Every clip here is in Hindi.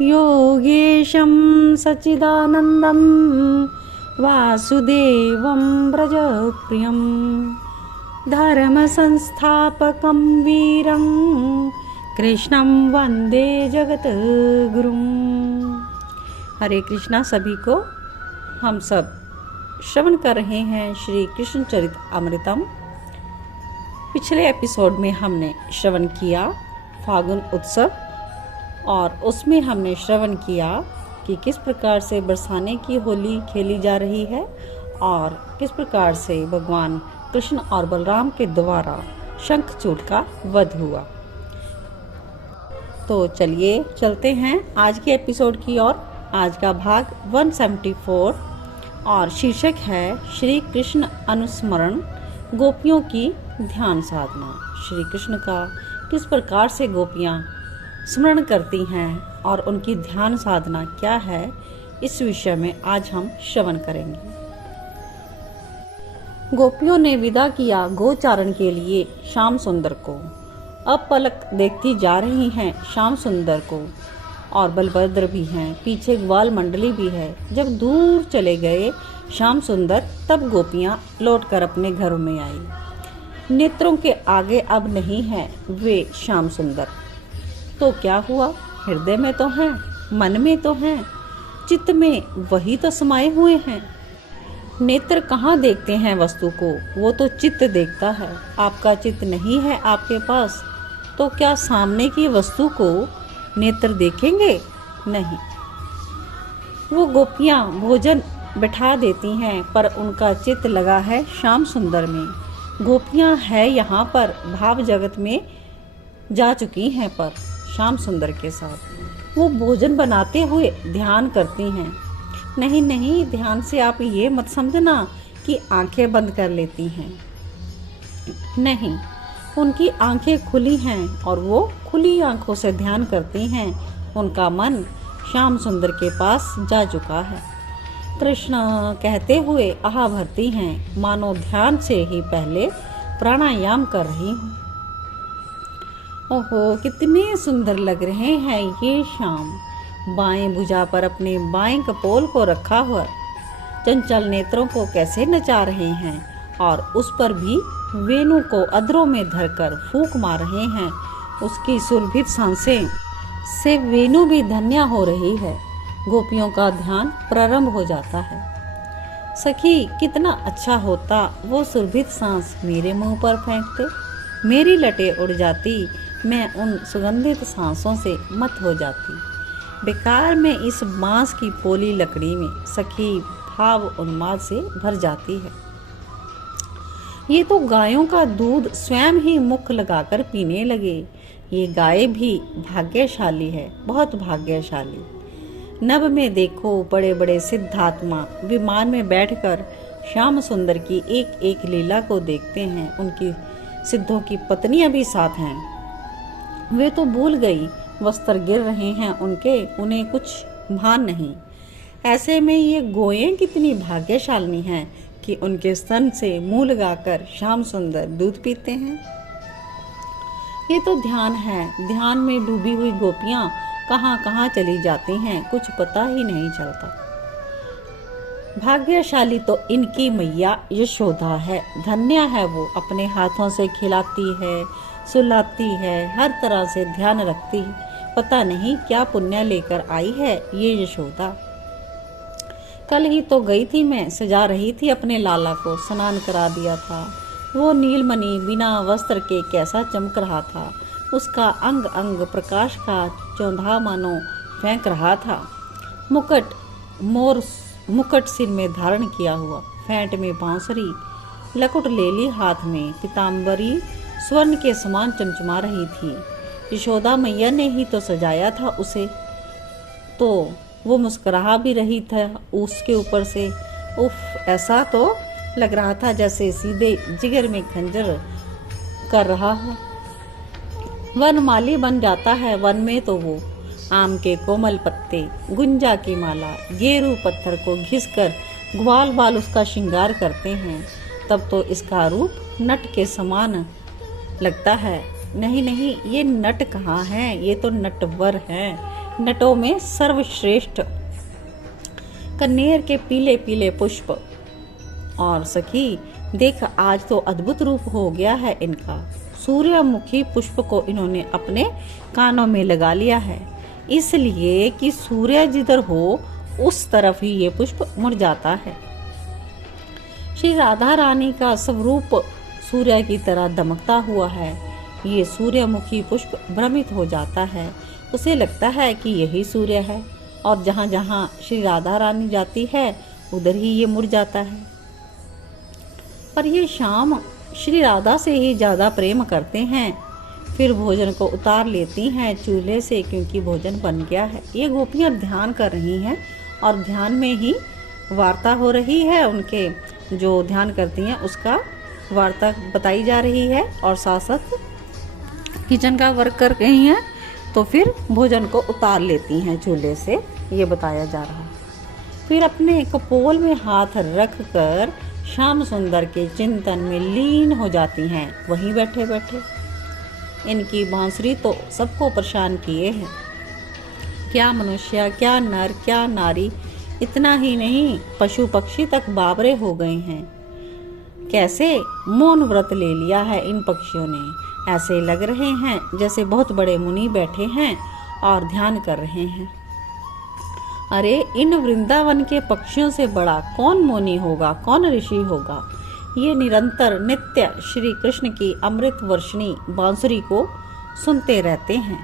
योगेशं सच्चिदानन्दं वासुदेवं व्रजप्रियं धर्मसंस्थापकं वीरं कृष्णं वंदे जगद्गुरुं। हरे कृष्णा सभी को। हम सब श्रवण कर रहे हैं श्री कृष्ण चरित अमृतम। पिछले एपिसोड में हमने श्रवण किया फागुन उत्सव, और उसमें हमने श्रवण किया कि किस प्रकार से बरसाने की होली खेली जा रही है और किस प्रकार से भगवान कृष्ण और बलराम के द्वारा शंखचूड़ का वध हुआ। तो चलिए चलते हैं आज के एपिसोड की ओर। आज का भाग 174 और शीर्षक है श्री कृष्ण अनुस्मरण, गोपियों की ध्यान साधना। श्री कृष्ण का किस प्रकार से गोपियाँ स्मरण करती हैं और उनकी ध्यान साधना क्या है, इस विषय में आज हम श्रवण करेंगे। गोपियों ने विदा किया गोचारण के लिए श्याम सुंदर को। अब पलक देखती जा रही हैं श्याम सुंदर को, और बलभद्र भी हैं, पीछे ग्वाल मंडली भी है। जब दूर चले गए श्याम सुंदर, तब गोपियां लौटकर अपने घरों में आई। नेत्रों के आगे अब नहीं है वे श्याम सुंदर। तो क्या हुआ, हृदय में तो हैं, मन में तो हैं, चित्त में वही तो समाये हुए हैं। नेत्र कहाँ देखते हैं वस्तु को, वो तो चित्त देखता है। आपका चित्त नहीं है आपके पास, तो क्या सामने की वस्तु को नेत्र देखेंगे? नहीं। वो गोपियाँ भोजन बैठा देती हैं, पर उनका चित्त लगा है श्याम सुंदर में। गोपियाँ है यहाँ पर भाव जगत में जा चुकी हैं, पर श्याम सुंदर के साथ वो भोजन बनाते हुए ध्यान करती हैं। नहीं नहीं, ध्यान से आप ये मत समझना कि आंखें बंद कर लेती हैं। नहीं, उनकी आंखें खुली हैं और वो खुली आंखों से ध्यान करती हैं। उनका मन श्याम सुंदर के पास जा चुका है। कृष्ण कहते हुए आह भरती हैं, मानो ध्यान से ही पहले प्राणायाम कर रही हूँ। ओहो, कितने सुंदर लग रहे हैं ये श्याम। बाएं भुजा पर अपने बाएं कपोल को रखा हुआ चंचल नेत्रों को कैसे नचा रहे हैं, और उस पर भी वेणु को अधरों में धरकर फूंक मार रहे हैं। उसकी सुरभित सांसें से वेणु भी धन्य हो रही है। गोपियों का ध्यान प्रारंभ हो जाता है। सखी, कितना अच्छा होता वो सुरभित सांस मेरे मुंह पर फेंकते, मेरी लटें उड़ जाती, मैं उन सुगंधित सांसों से मत हो जाती। बेकार में इस बांस की पोली लकड़ी में सखी भाव उन्माद से भर जाती है। ये तो गायों का दूध स्वयं ही मुख लगाकर पीने लगे। ये गाय भी भाग्यशाली है, बहुत भाग्यशाली। नभ में देखो, बड़े बड़े सिद्धात्मा विमान में बैठकर श्याम सुंदर की एक एक लीला को देखते हैं। उनकी सिद्धों की पत्नियां भी साथ हैं। वे तो भूल गई, वस्त्र गिर रहे हैं उनके, उन्हें कुछ भान नहीं। ऐसे में ये गोयें कितनी भाग्यशालिनी हैं कि उनके स्तन से मुंह लगाकर श्याम सुंदर दूध पीते हैं। ये तो ध्यान है। ध्यान में डूबी हुई गोपियां कहाँ कहाँ चली जाती हैं, कुछ पता ही नहीं चलता। भाग्यशाली तो इनकी मैया यशोदा है। धन्य है वो, अपने हाथों से खिलाती है, सुलाती है, हर तरह से ध्यान रखती है। पता नहीं क्या पुण्य लेकर आई है ये यशोदा। कल ही तो गई थी मैं, सजा रही थी अपने लाला को, स्नान करा दिया था। वो नीलमणि बिना वस्त्र के कैसा चमक रहा था। उसका अंग अंग प्रकाश का चौंधा मानो फेंक रहा था। मुकुट सिर में धारण किया हुआ, फेंट में बांसुरी, लकुट ले ली हाथ में, पीताम्बरी स्वर्ण के समान चमचमा रही थी। यशोदा मैया ने ही तो सजाया था उसे। तो वो मुस्कुरा भी रही था उसके ऊपर से। उफ, ऐसा तो लग रहा था जैसे सीधे जिगर में खंजर कर रहा हो। वनमाली बन जाता है वन में तो वो। आम के कोमल पत्ते, गुंजा की माला, गेरू पत्थर को घिसकर ग्वाल बाल उसका श्रृंगार करते हैं। तब तो इसका रूप नट के समान लगता है। नहीं नहीं, ये नट कहाँ है, ये तो नटवर है। नटों में सर्वश्रेष्ठ कन्नेर के पीले पीले पुष्प। और सखी देख, आज तो अद्भुत रूप हो गया है इनका। सूर्यमुखी पुष्प को इन्होंने अपने कानों में लगा लिया है, इसलिए कि सूर्य जिधर हो उस तरफ ही ये पुष्प मुड़ जाता है। श्री राधा रानी का स्वरूप सूर्य की तरह दमकता हुआ है। ये सूर्यमुखी पुष्प भ्रमित हो जाता है, उसे लगता है कि यही सूर्य है, और जहाँ जहाँ श्री राधा रानी जाती है उधर ही ये मुड़ जाता है। पर ये श्याम श्री राधा से ही ज़्यादा प्रेम करते हैं। फिर भोजन को उतार लेती हैं चूल्हे से, क्योंकि भोजन बन गया है। ये गोपियाँ ध्यान कर रही हैं और ध्यान में ही वार्ता हो रही है। उनके जो ध्यान करती हैं उसका वार्ता बताई जा रही है, और साथ साथ किचन का वर्क कर रही हैं। तो फिर भोजन को उतार लेती हैं चूल्हे से, ये बताया जा रहा है। फिर अपने कपोल में हाथ रख कर श्याम सुंदर के चिंतन में लीन हो जाती हैं, वहीं बैठे बैठे। इनकी बांसुरी तो सबको परेशान किए हैं। क्या मनुष्य, क्या नर, क्या नारी, इतना ही नहीं पशु पक्षी तक बावरे हो गए हैं। कैसे मौन व्रत ले लिया है इन पक्षियों ने। ऐसे लग रहे हैं जैसे बहुत बड़े मुनि बैठे हैं और ध्यान कर रहे हैं। अरे इन वृंदावन के पक्षियों से बड़ा कौन मुनि होगा, कौन ऋषि होगा। ये निरंतर नित्य श्री कृष्ण की अमृत वर्षिणी बांसुरी को सुनते रहते हैं।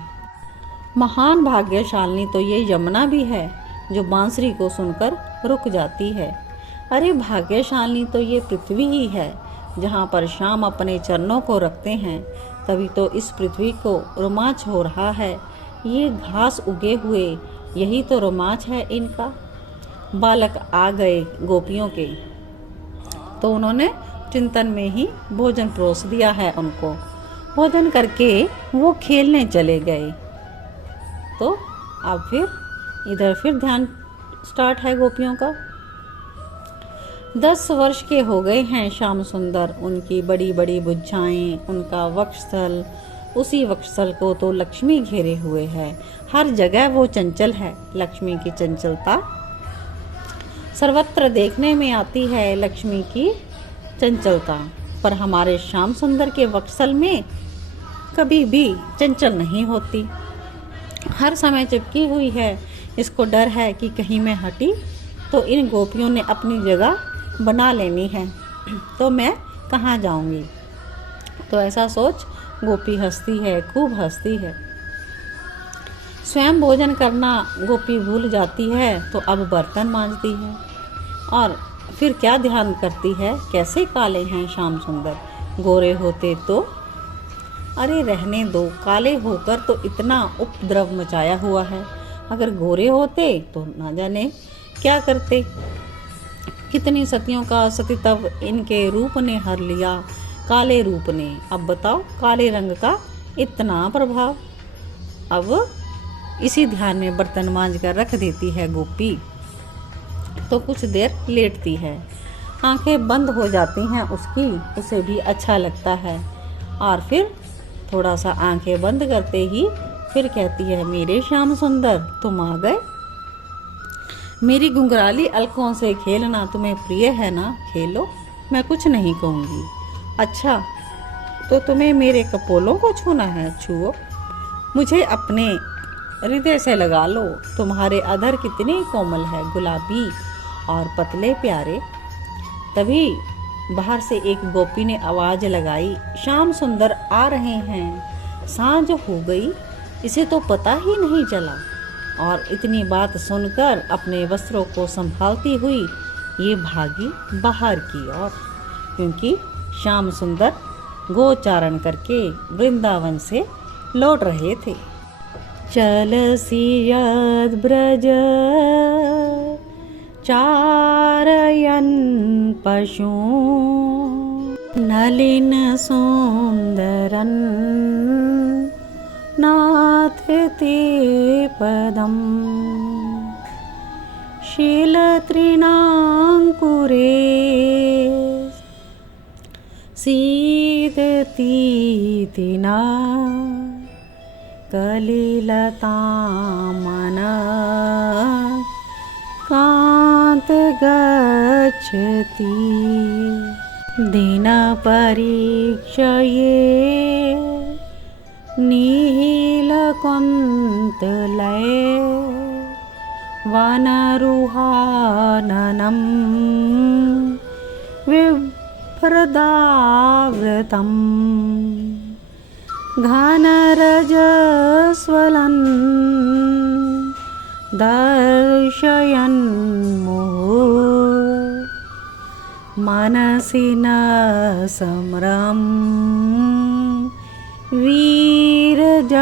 महान भाग्यशालिनी तो ये यमुना भी है जो बांसुरी को सुनकर रुक जाती है। अरे भाग्यशालिनी तो ये पृथ्वी ही है जहाँ पर श्याम अपने चरणों को रखते हैं, तभी तो इस पृथ्वी को रोमांच हो रहा है। ये घास उगे हुए, यही तो रोमांच है इनका। बालक आ गए गोपियों के, तो उन्होंने चिंतन में ही भोजन परोस दिया है उनको। भोजन करके वो खेलने चले गए। तो अब फिर इधर फिर ध्यान स्टार्ट है गोपियों का। 10 वर्ष के हो गए हैं श्याम सुंदर। उनकी बड़ी बड़ी भुजाएं, उनका वक्षस्थल, उसी वक्षस्थल को तो लक्ष्मी घेरे हुए है। हर जगह वो चंचल है। लक्ष्मी की चंचलता सर्वत्र देखने में आती है, लक्ष्मी की चंचलता। पर हमारे श्याम सुंदर के वक्षस्थल में कभी भी चंचल नहीं होती, हर समय चिपकी हुई है। इसको डर है कि कहीं मैं हटी तो इन गोपियों ने अपनी जगह बना लेनी है, तो मैं कहाँ जाऊंगी। तो ऐसा सोच गोपी हंसती है, खूब हंसती है। स्वयं भोजन करना गोपी भूल जाती है, तो अब बर्तन मांजती है। और फिर क्या ध्यान करती है, कैसे काले हैं श्याम सुंदर। गोरे होते तो अरे रहने दो, काले होकर तो इतना उपद्रव मचाया हुआ है। अगर गोरे होते तो ना जाने क्या करते। कितनी सतियों का सतीत्व इनके रूप ने हर लिया, काले रूप ने। अब बताओ काले रंग का इतना प्रभाव। अब इसी ध्यान में बर्तन मांज कर रख देती है गोपी, तो कुछ देर लेटती है। आंखें बंद हो जाती हैं उसकी, उसे भी अच्छा लगता है। और फिर थोड़ा सा आंखें बंद करते ही फिर कहती है, मेरे श्याम सुंदर तुम आ गए। मेरी घुंघराली अलकों से खेलना तुम्हें प्रिय है ना, खेलो, मैं कुछ नहीं कहूँगी। अच्छा तो तुम्हें मेरे कपोलों को छूना है, छुओ, मुझे अपने हृदय से लगा लो। तुम्हारे अधर कितने कोमल है, गुलाबी और पतले प्यारे। तभी बाहर से एक गोपी ने आवाज लगाई, श्याम सुंदर आ रहे हैं। सांझ हो गई, इसे तो पता ही नहीं चला। और इतनी बात सुनकर अपने वस्त्रों को संभालती हुई ये भागी बाहर की ओर, क्योंकि श्याम सुंदर गोचारण करके वृंदावन से लौट रहे थे। चलसी यद ब्रज चारयन पशु नलिन सुंदरन नाथ ते पदम शीलतृणांकुरे सीदतीतिना कलिलतामन कान्त गच्छति दिनपरीक्षये निहिलकुन्तले वनरुहाननं बिभ्रदावृतं घनरजस्वलन् दर्शयन्मुहुः मनसि न समरं वीरजषसि।